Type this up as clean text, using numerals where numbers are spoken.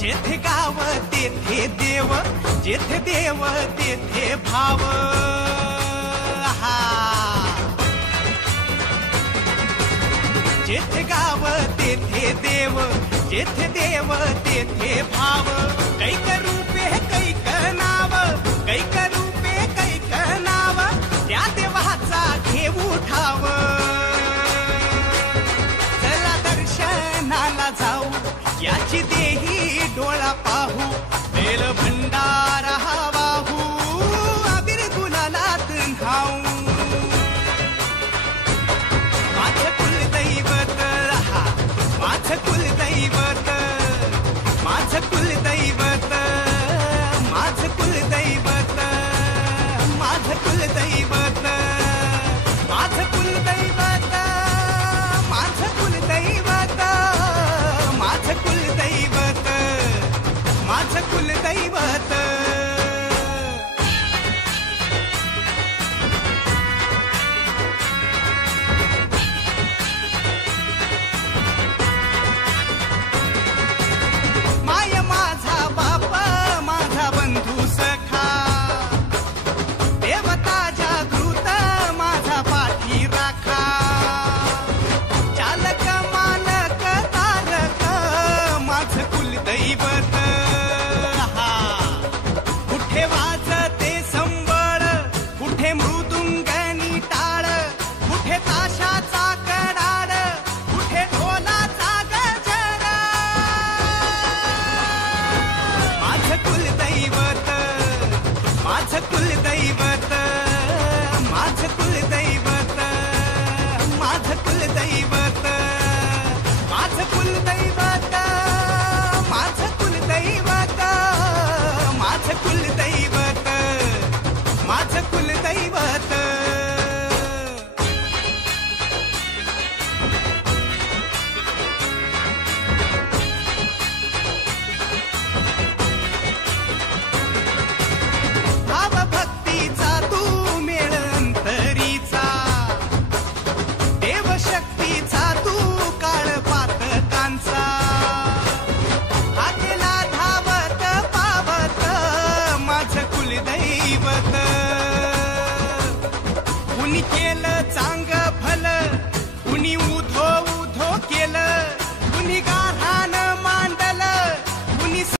जेथे गाव तेथे देव, जेथे देव तेथे भाव। हा जेथे गाव तेथे देव, जेथे देव तेथे भाव। कैक रूपे कैक नाव, कैक रूपे कैक नाव, त्या देवाचा घेऊ ठाव। चला दर्शनाला जाऊ, याची देही डोळा पाहू। बेल भंडारा वाहू, अबीर गुलालात न्हाऊ। माझं कुलदैवत हा, माझं कुलदैवत, माझं कुलदैवत, माझं कुलदैवत, माझं कुलदैवत, माझं कुलदैवत, माझं कुलदैवत, माझं कुलदैवत, माझं कुलदैवत। माय माझा बाप, माझा बंधू सखा, देवता जागृत माझा पाठी राखा। चालक मालक तारक माझं कुलदैवत। हा कुठे वाजते संबळ, कुठे मृदुंगनी टाळ, कुठे ताशाचा कडाड, कुठे ढोलाचा गजर। माझं कुलदैवत, माझं कुलदैवत, माझं कुलदैवत, माझं कुलदैवत, माझं कुलदैवत, माझं कुलदैवत, माझं कुलदैवत, माझं कुलदैवत। भाव भक्तीचा तू मेळ अंतरीचा, देवशक्तीचा तू काळ पातकांचा। हाकेला धावत पावत माझं कुलदैवत। कुणी केलं चांग